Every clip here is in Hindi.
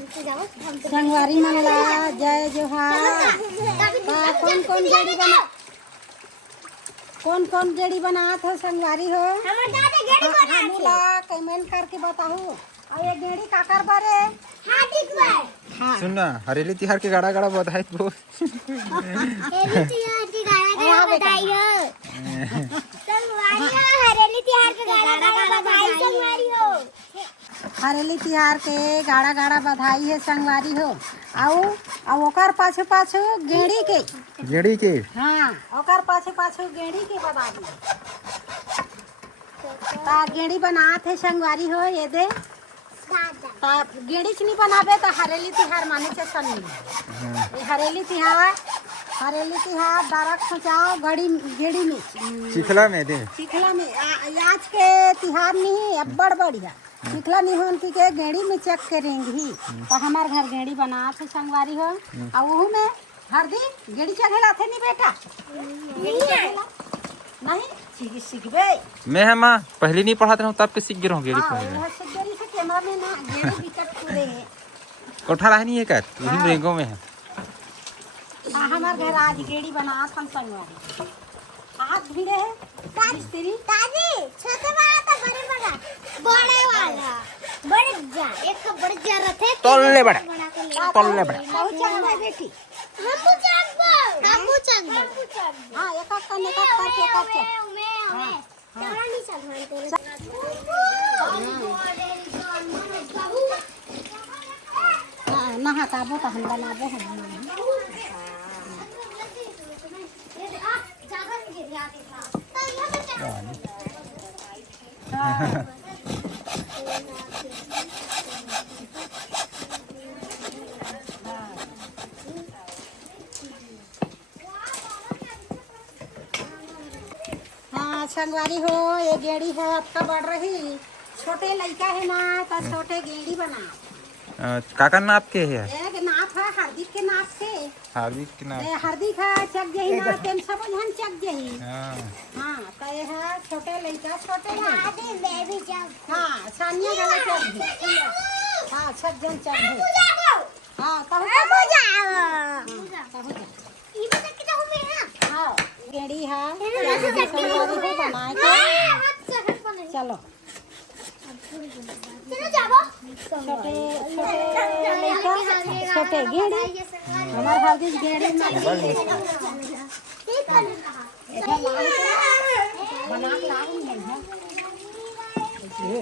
संगवारी मनला जय जोहार। कौन कौन गेड़ी बनात हो संगवारी हो? हमला कमेंट करके बताओ। और ये गेड़ी काकर बारे? हाँ सुनना हरेली तिहार के गाड़ा गाड़ा बधाई बोल। हरेली तिहार के गाड़ा बधाई हो हरेली तिहार के गाड़ा बधाई संगवारी हो। हरेली तिहार के गाड़ा गाड़ा बधाई है संगवारी हो। आओ ओकर पाछू पाछू गेड़ी के हाँ ओकर पाछू पाछू गेड़ी के बता दी। ता गेड़ी बनात है संगवारी हो ये दे ता गेड़ी नहीं बनाबे तो हरेली तिहार माने से सनी। हरेली तिहार दारा खचाओ गेड़ी में चिखला में दे चिखला में आज के तिहार नहीं अब बड़ बढ़िया चिखला नहीं हो के गेड़ी में चेक करेंगी। तो हमार घर गेड़ी बना थे संगवारी हो और वहू में हरदी गेड़ी चढ़ेला थे नहीं बेटा नहीं सीखबे। मैं है माँ पहले नहीं पढ़ाते रहूँ तब के सीख गिर गेड़ी से कैमरा में ना गेड़ी विकेट पूरे है कोठा रहा नहीं है कर यही रेंगों में है। हमार घर आज गेड़ी बना संगवारी आज भीड़े है मिस्त्री दादी छोटे वाला तो बड़े वाला एक तो बड़े जा रहे थे तोलने बड़ा बहुत चंगा बेटी हमू चंग हाँ एक करके हाँ नहीं चल नहा काबो तो हम बनाबो हम हाँ संगवारी हो ये गेड़ी है आपका बढ़ रही छोटे लड़का है ना तो छोटे गेड़ी बना काका नाप के है एक नाप है हार्दिक के नाप से हार्दिक के नाप हार्दिक है चक जही ना तेम सब जन चक जही। हाँ हाँ तो ये है छोटे लड़का छोटे दादी बेबी चंग हाँ सानिया गला चक भी हाँ सब जन चक भी हाँ तब हाँ गेड़ी है बनाए चलो छोटे गेड़ी हमारे हार्दिक गेड़ी बना के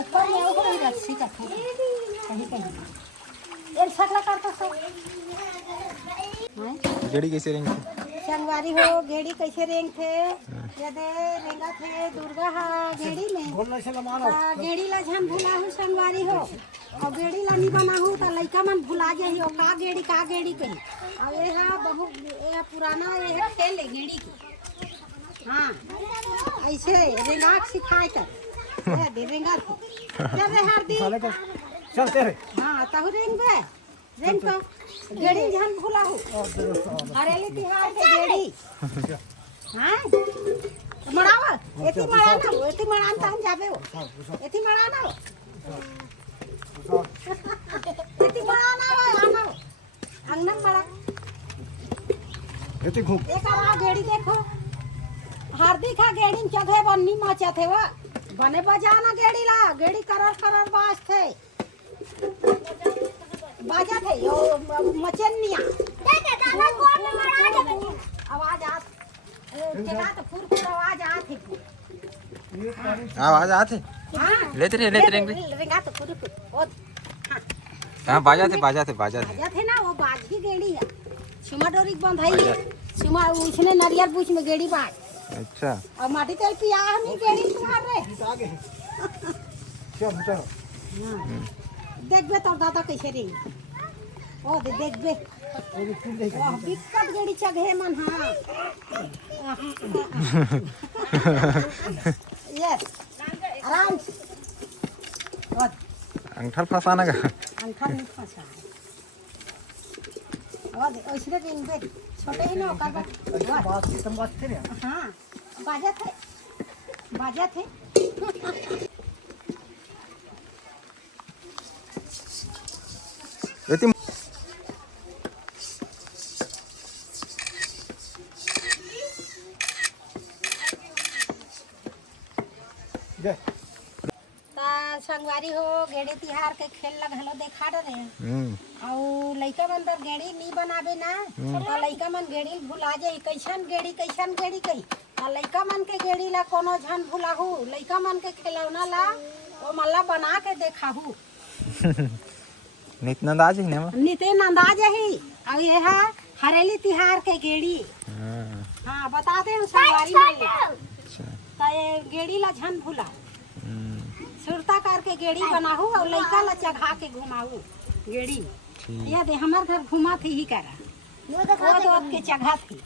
ऊपर में वो रस्सी का कहीं कहीं सकला करता सब गेड़ी कैसे रेंग संगवारी हो गेड़ी कैसे रेंग थे यदे रेंगा थे दुर्गा हा गेड़ी में गेड़ी ला झन भुला हूँ संगवारी हो और गेड़ी ला नहीं बना हूँ तो लड़का मन भुला जाही हो का गेड़ी कही और ये हा बहु ये पुराना ये है खेल है गेड़ी की। हाँ ऐसे रेंगा सिखाए कर दे रेंगा थे चल रे हार्दिक चलते रहे हाँ तहु रेंग बे रेंग तो गेड़ी झन भुला हूँ हरेली तिहार के गेड़ी हाँ मड़ावा एती मड़ान तो हम जाबे हो एती मड़ाना हो एती मड़ाना हो आना हो अंगन मड़ा एती घूम एक आवा गेड़ी देखो हार्दिक हा गेड़ी चढ़े बन्नी माचा थे वो बने बजाना गेड़ी ला गेड़ी करर बाज थे बाजा थे यो मचनिया आवाज आ चला तो फुर आवाज आती आवाज आते हाँ लेते रेंगा तो फुर ओ हाँ बाजा थे ना वो बाज की गेड़ी है सुमा डोरी बंधाई है सुमा उसने नारियल पूछ में गेड़ी बाज अच्छा और माटी तेल पिया हमें गेड़ी तुम्हारे आगे चल चल देखबे तो दादा कैसे रेंग ओ देखबे बिकट गेड़ी चढ़े मन हाँ यस आराम से अंगठा फंसाना का अंगठा नहीं फंसा और ऐसे रेंगे छोटे ही ना कर बात तुम बात थे ना हाँ बाजा थे जय ता संगवारी हो गेड़ी तिहार के खेल ला घलो देखा डरे हम्म और लइका मन तर गेड़ी नी बनावे ना तो लइका मन गेड़ी भुला जाई कैसन गेड़ी कही ता लइका मन के गेड़ी ला कोनो झन भुलाहू लइका मन के खिलौना ला ओ मल्ला बना के देखाहू नित्यानंद आज ही ना निते नंदा जही और ये है हरेली तिहार के गेड़ी हाँ हाँ बता दे संगवारी में अच्छा ता ये गेड़ी ला झन भुला हम्म सुरता करके गेड़ी बनाहू और लइका ला चढ़ा के घुमाऊ गेड़ी ठीक ये दे हमार घर घुमा थी ही करा वो दो के चढ़ा थी